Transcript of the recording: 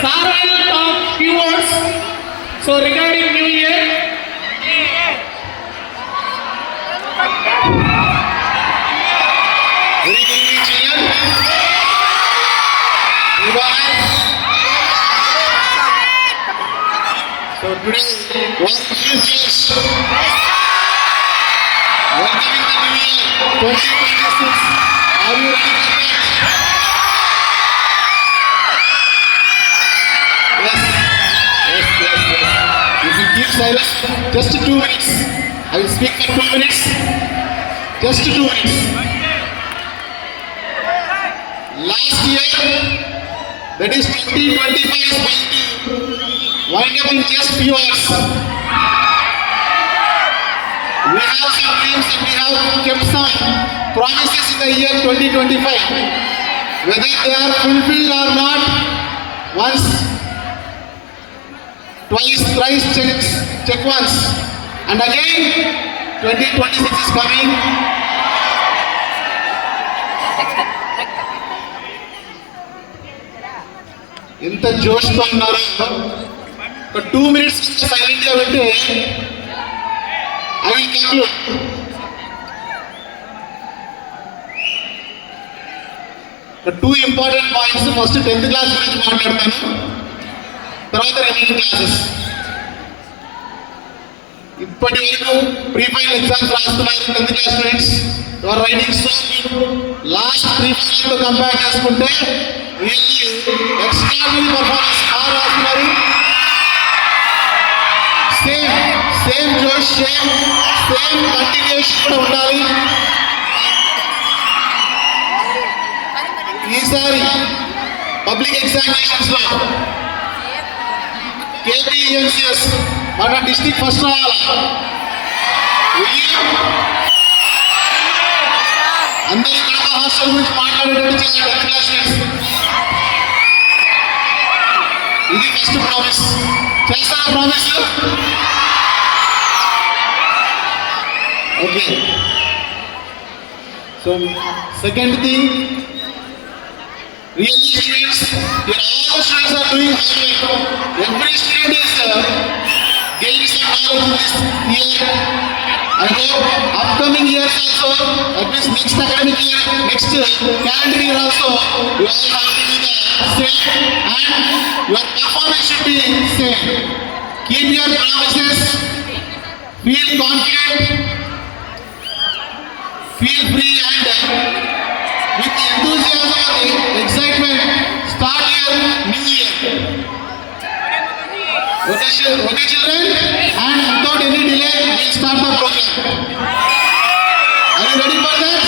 Sir will talk few words. So regarding New Year, Very good evening, children. So today, one is welcoming the New Year 2026. Are you ready for that? Yes. If you keep silent, just 2 minutes. I will speak for 2 minutes. Just 2 minutes. Last year, that is 2025, is going to wind up in just few hours. We have some dreams and we have kept some promises in the year 2025. Whether they are fulfilled or not, once, twice, thrice check once. And again, 2026 is coming. ఎంత జోష్తో ఉన్నారో ఒక 2 minutes సైలెంట్గా వింటే I will conclude. ఒక 2 important points. First 10th class గురించి మాట్లాడతాను, తర్వాత రిమైనింగ్ క్లాసెస్. ఇప్పటి వరకు ప్రీ ఫైనల్ ఎగ్జామ్స్ రాస్తున్నారు 10th class students. Your writing so good. Last pre ఫైనల్తో కంపేర్ చేసుకుంటే రియల్లీ ఎక్స్ట్రాడినరీ పర్ఫార్మెన్స్ బాగా రాస్తున్నారు. సేమ్ జోష్, సేమ్ కంటిన్యూషన్ కూడా ఉండాలి. ఈసారి పబ్లిక్ ఎగ్జామినేషన్స్ లో కేపీఎంసీఎస్ మన డిస్ట్రిక్ట్ ఫస్ట్ రావాలా? అందరూ కడప హాస్టల్ గురించి మాట్లాడేటట్టు చేయాలి 10th క్లాస్ స్టూడెంట్స్. ఇది ఫస్ట్ ప్రామిస్. చేస్తారా promise? Okay. So second thing, really students, all students are doing hard work. Every student is gaining some knowledge in this year. I hope upcoming years also, at least next academic year, next calendar year also, you all have to do the same and your performance should be same. Keep your promises, feel confident, feel free and with enthusiasm and excitement, start your new year. Okay children, and without any delay, we'll start the program. Are you ready for that?